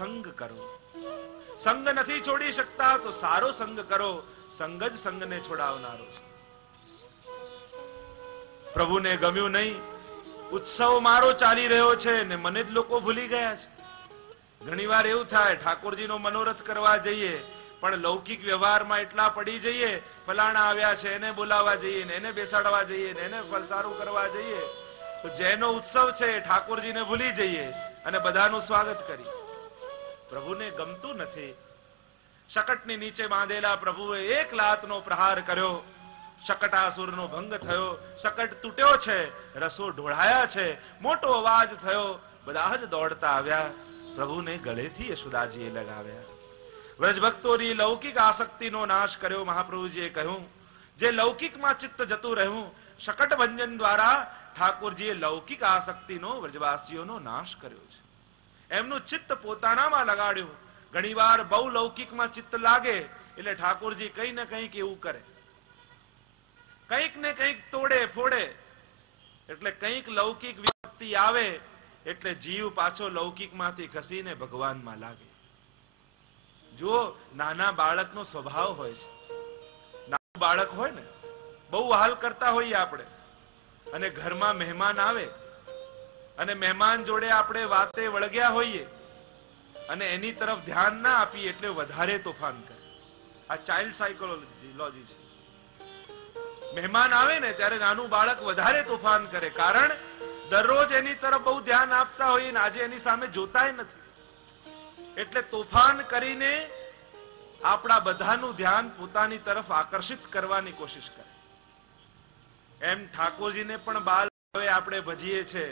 સંગ કરો. સંગ નથી છોડી શકતા તો સારો સંગ કરો. સંગ જ સંગને છોડાવનારો છે. પ્રભુને ગમ્યું નહીં, ઉત્સવ મારો ચાલી રહ્યો છે ને મને જ લોકો ભૂલી ગયા છે. ઘણી વાર એવું થાય, ઠાકોરજીનો મનોરથ કરવા જઈએ પણ લૌકિક વ્યવહારમાં એટલા પડી જઈએ, ફલાણા આવ્યા છે એને બોલાવવા જઈએ ને એને બેસાડવા જઈએ ને એને સારું કરવા જઈએ, તો જેનો ઉત્સવ છે એ ઠાકોરજીને ભૂલી જઈએ અને બધાનું સ્વાગત કરીએ. પ્રભુને ગમતું નથી. શકટની નીચે બાંધેલા પ્રભુએ એક લાતનો પ્રહાર કર્યો. શકટાસુરનો ભંગ થયો. શકટ તૂટ્યો છે, રસો ઢોળાયા છે, મોટો અવાજ થયો. બધા જ દોડતા આવ્યા. પ્રભુને ગળેથી યશોદાજીએ લગાવ્યા. વ્રજભક્તોની લૌકિક આસક્તિનો નાશ કર્યો. મહાપ્રભુજીએ કહ્યું, જે લૌકિકમાં ચિત્ત જતું રહ્યું, શકટ ભંજન દ્વારા ઠાકોરજીએ લૌકિક આસક્તિનો વ્રજવાસીઓનો નાશ કર્યો છે. એમનું ચિત્ત પોતાનામાં લગાડ્યું. ઘણીવાર બહુ લૌકિકમાં ચિત્ત લાગે એટલે ઠાકોરજી કંઈ ને કંઈક એવું કરે, કંઈક ને કંઈક તોડે ફોડે, એટલે કંઈક લૌકિક વિપત્તિ આવે એટલે જીવ પાછો લૌકિકમાંથી ખસીને ભગવાનમાં લાગે. જો નાના બાળકનો સ્વભાવ હોય છે, નાનું બાળક હોય ને, બહુ હાલ કરતા હોઈએ આપણે, અને ઘરમાં મહેમાન આવે અને મહેમાન જોડે આપણે વાતે વળગ્યા હોઈએ અને એની તરફ ધ્યાન ના આપીએ એટલે વધારે તોફાન કરે. આ ચાઇલ્ડ સાયકોલોજી છે. મહેમાન આવે ને ત્યારે નાનું બાળક વધારે તોફાન કરે, કારણ દરરોજ એની તરફ બહુ ધ્યાન આપતા હોઈએ ને આજે એની સામે જોતાય નથી, એટલે તોફાન કરીને આપણા બધાનું ધ્યાન પોતાની તરફ આકર્ષિત કરવાની કોશિશ કરે. એમ ઠાકોરજીને પણ બાલ આપણે ભજીએ છે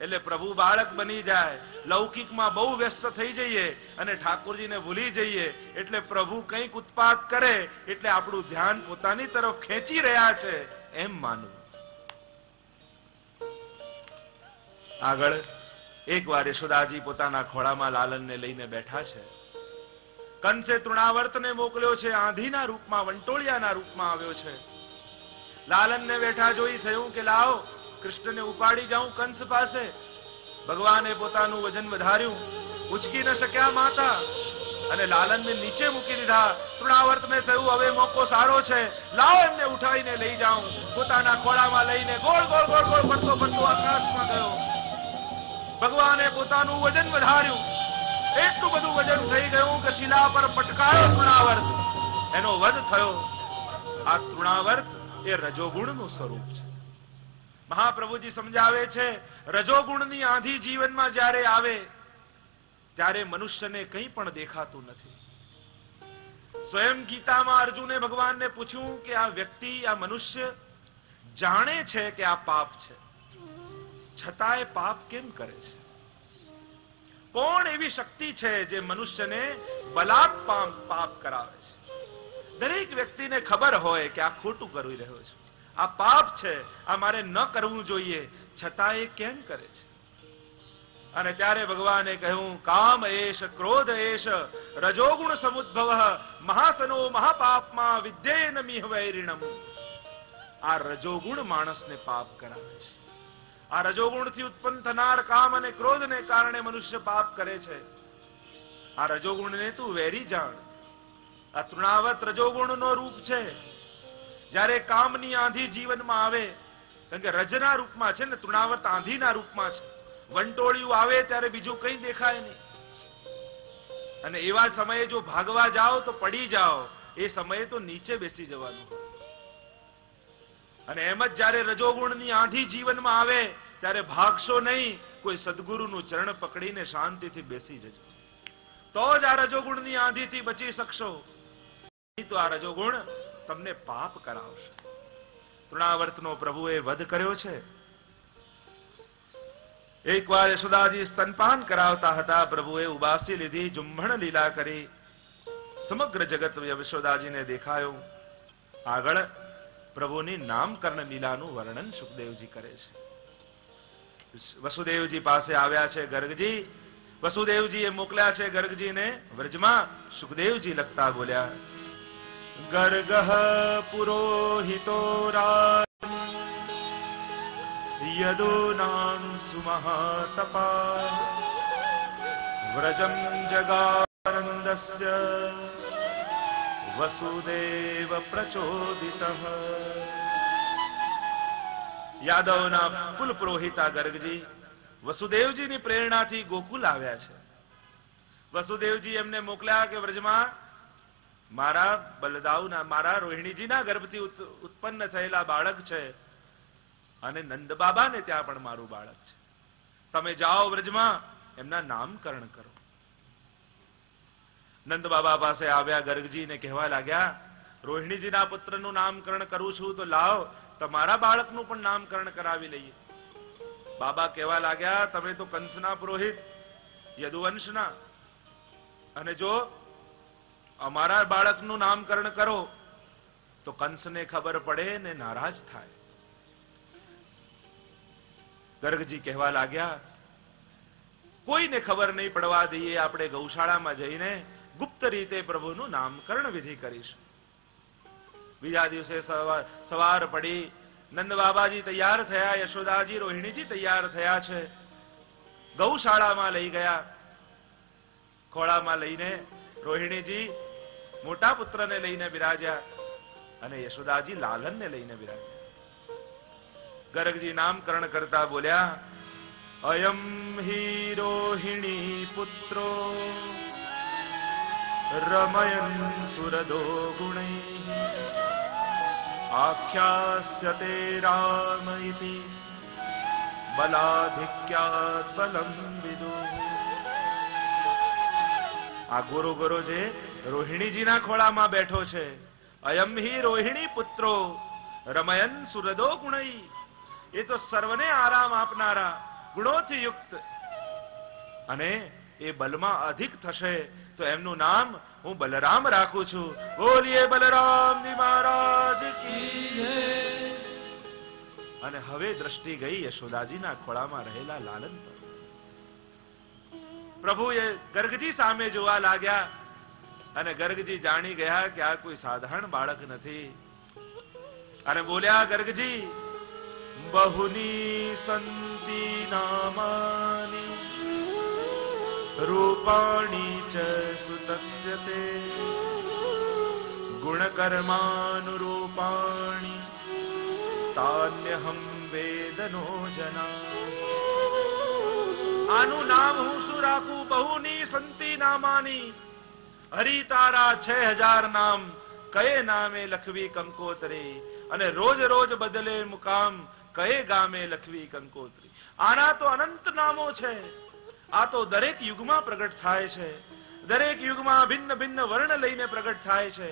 એટલે પ્રભુ બાળક બની જાય. લૌકિકમાં બહુ વ્યસ્ત થઈ જઈએ અને ઠાકોરજીને ભૂલી જઈએ એટલે પ્રભુ કંઈક ઉત્પાત કરે એટલે આપણું ધ્યાન પોતાની તરફ ખેંચી રહ્યા છે એમ માનવું. આગળ એકવાર યશોદાજી પોતાના ખોળામાં લાલનને લઈને બેઠા છે. કંસે તૃણાવર્તને મોકલ્યો છે, આંધીના રૂપમાં, વંટોળિયાના રૂપમાં આવ્યો છે. લાલનને બેઠા જોઈ થયું કે લાવો કૃષ્ણને ઉપાડી જાઉં કંસ પાસે. ભગવાને પોતાનું વજન વધાર્યું, ઉચકી ન શક્યા માતા અને લાલનને નીચે મૂકી દીધા. તૃણાવર્તને થયું હવે મોકો સારો છે, લાવો એમને ઉઠાવીને લઈ જાઉં. પોતાના ખોળામાં લઈને ગોળ ગોળ ગોળ ગોળ ફરતો ફરતો આકાશમાં ગયો. ભગવાને પોતાનું વજન વધાર્યું, એટલું બધું વજન થઈ ગયું કે શિલા પર પટકાયો તૃણાવર્ત, એનો વધ થયો. આ તૃણાવર્ત એ રજોગુણનું સ્વરૂપ છે. મહાપ્રભુજી સમજાવે છે, રજોગુણની આંધી જીવનમાં જ્યારે આવે ત્યારે મનુષ્યને કંઈ પણ દેખાતું નથી. સ્વયં ગીતામાં અર્જુને ભગવાનને પૂછ્યું કે આ વ્યક્તિ, આ મનુષ્ય જાણે છે કે આ પાપ છે, છતાંય પાપ કેમ કરે છે? કોણ એવી શક્તિ છે જે મનુષ્યને બલાત પાપ કરાવે છે? દરેક વ્યક્તિને ખબર હોય કે આ ખોટું કરી રહ્યો છે, આ પાપ છે, આ મારે ન કરવું જોઈએ, છતાં એ કેમ કરે છે? અને ત્યારે ભગવાને કહ્યું, કામ એશ ક્રોધ એશ રજોગુણ સમુદ્ભવ મહાસનો મહાપાપમાં વિદ્યેન મિહ વૈરિણમ. આ રજોગુણ માણસને પાપ કરાવે છે. આ રજોગુણથી ઉત્પન્ન થનાર કામ અને ક્રોધને કારણે મનુષ્ય પાપ કરે છે. આ રજોગુણને તું વેરી જાણ. આ તૃણાવર્ત રજોગુણનો રૂપ છે. જ્યારે કામની આંધી જીવનમાં આવે, કારણ કે રજના રૂપમાં છે ને, તૃણાવર્ત આંધીના રૂપમાં છે. વંટોળિયું આવે ત્યારે બીજું કંઈ દેખાય નહીં, અને એવા સમયે જો ભાગવા જાઓ તો પડી જાઓ. એ સમયે તો નીચે બેસી જવાનું. અને એમ જ જ્યારે રજોગુણની આંધી જીવનમાં આવે ત્યારે ભાગશો નહીં, કોઈ સદગુરુનું ચરણ પકડીને શાંતિથી બેસી જજો, તો જ આ રજોગુણની આંધીથી બચી શકશો. નહીં તો આ રજોગુણ તમને પાપ કરાવશે. તૃણાવર્તનો પ્રભુએ વધ કર્યો છે. એકવાર યશોદાજી સ્તનપાન કરાવતા હતા, પ્રભુએ ઉબાસી લીધી, જુંભણ લીલા કરી. સમગ્ર જગત યશોદાજીને દેખાયો. આગળ પ્રભુની નામકરણ લીલાનું વર્ણન સુખદેવજી કરે છે. વસુદેવજી પાસે આવ્યા છે ગર્ગજી. વસુદેવજીએ મોકલ્યા છે ગર્ગજીને વ્રજમાં. સુખદેવજી લખતા બોલ્યા, ગર્ગઃ પુરોહિતો રાજ યદુનામ સુમહાતપા વ્રજમ જગાનંદસ્ય વસુદેવ પ્રચોદિતઃ. યાદવના કુલ પુરોહિતા ગર્ગજી વસુદેવજીની પ્રેરણાથી ગોકુલ આવ્યા છે. વસુદેવજી એમને મોકલ્યા કે વ્રજમાં મારા બલદાવના, મારા રોહિણીજીના ગર્ભથી ઉત્પન્ન થયેલા બાળક છે અને નંદ બાબાને ત્યાં પણ મારું બાળક છે. તમે જાઓ વ્રજમાં એમના નામકરણ કરો. નંદ બાબા પાસે આવ્યા ગર્ગજી ને કહેવા લાગ્યા, રોહિણીજીના પુત્રનું નામકરણ કરું છું તો લાવ તમારા બાળકનું પણ નામકરણ કરાવી લઈએ. બાબા કહેવા લાગ્યા, તમે તો કંસના પુરોહિત, યદુવંશના, અને જો અમારા બાળકનું નામકરણ કરો તો કંસને ખબર પડે ને નારાજ થાય. ગર્ગજી કહેવા લાગ્યા, કોઈને ખબર નહીં પડવા દઈએ, આપણે ગૌશાળામાં જઈને ગુપ્ત રીતે પ્રભુનું નામકરણ વિધિ કરીશું. બીજા દિવસે સવાર પડી, નંદ બાબાજી તૈયાર થયા, યશોદાજી રોહિણીજી તૈયાર થયા છે. ગૌશાળામાં લઈ ગયા. ખોળામાં લઈને રોહિણીજી મોટા પુત્રને લઈને બિરાજ્યા અને યશોદાજી લાલનને લઈને બિરાજ્યા. ગર્ગજી નામકરણ કરતા બોલ્યા, અયમ હિ રોહિણી પુત્રો રમયન સુરદો ગુણૈ આખ્યાસ્યતે રામ ઇતિ બલાધિક્યાત બલમ વિદુ. આ ગોરો ગોરો જે રોહિણીજીના ખોળામાં બેઠો છે, અયમ હિ રોહિણી પુત્રો રમયન સુરદો ગુણૈ, એ તો સર્વને આરામ આપનારા, ગુણોથી યુક્ત, અને એ બલમાં અધિક થશે તો એમનું નામ હું બલરામ રાખું છું. બોલીએ બલરામજી મહારાજ કી જય. અને હવે દ્રષ્ટિ ગઈ યશોદાજીના ખોળામાં રહેલા લાલન પર. પ્રભુ એ ગર્ગજી સામે જોવા લાગ્યા અને ગર્ગજી જાણી ગયા કે આ કોઈ સાધારણ બાળક નથી. અને બોલ્યા, ગર્ગજી બહુની સંતિ નામાની રૂપાણી ચ સુતસ્ય તે ગુણકર્માનુરૂપાણી તાન્યહમ વેદનો જના. આનું નામ હું શું રાખું? બહુની સંતિ નામાની, હરી તારા 6000 નામ, કયે નામે લખવી કંકોત્રી, અને રોજ રોજ બદલે મુકામ, કયે ગામે લખવી કંકોત્રી. આના તો અનંત નામો છે. આ તો દરેક યુગમાં પ્રગટ થાય છે, દરેક યુગમાં ભિન્ન ભિન્ન વર્ણ લઈને પ્રગટ થાય છે.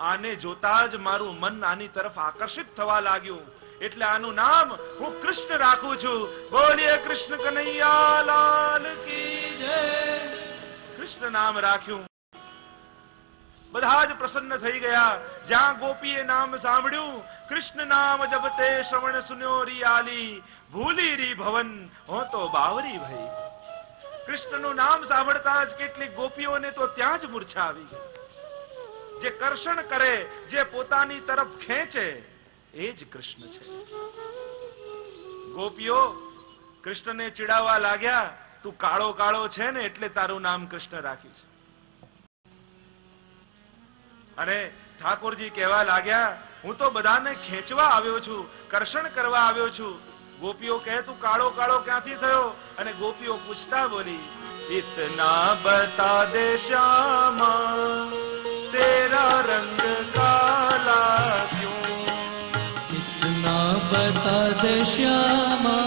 આને જોતા જ મારું મન આની તરફ આકર્ષિત થવા લાગ્યું, એટલે આનું નામ હું કૃષ્ણ રાખું છું. બોલીએ કૃષ્ણ કનૈયા લાલ કી જય. કૃષ્ણ નામ રાખ્યું. બધા જ પ્રસન્ન થઈ ગયા. જ્યાં ગોપીએ નામ સાંભળ્યું, કૃષ્ણ નામ જપતે શ્રવણ સુન્યો રી આલી, ભૂલી રી ભવન હો તો બાવરી ભઈ. કૃષ્ણનું નામ સાંભળતા જ કેટલીક ગોપીઓને તો ત્યાં જ મૂર્છા આવી ગઈ. જે કર્ષણ કરે, જે પોતાની તરફ ખેંચે, એ જ કૃષ્ણ છે. ગોપીઓ કૃષ્ણને ચીડાવવા લાગ્યા, તું કાળો કાળો છે ને એટલે તારું નામ કૃષ્ણ રાખ્યું છે. અને ઠાકોરજી કહેવા લાગ્યા, હું તો બધાને ખેંચવા આવ્યો છું, કર્ષણ કરવા આવ્યો છું. ગોપીઓ કહે, તું કાળો કાળો ક્યાંથી થયો? અને ગોપીઓ પૂછતા બોલી, ઇતના બતા દે શ્યામા તેરા રંગ કાલા ક્યું, ઇતના બતા દે શ્યામા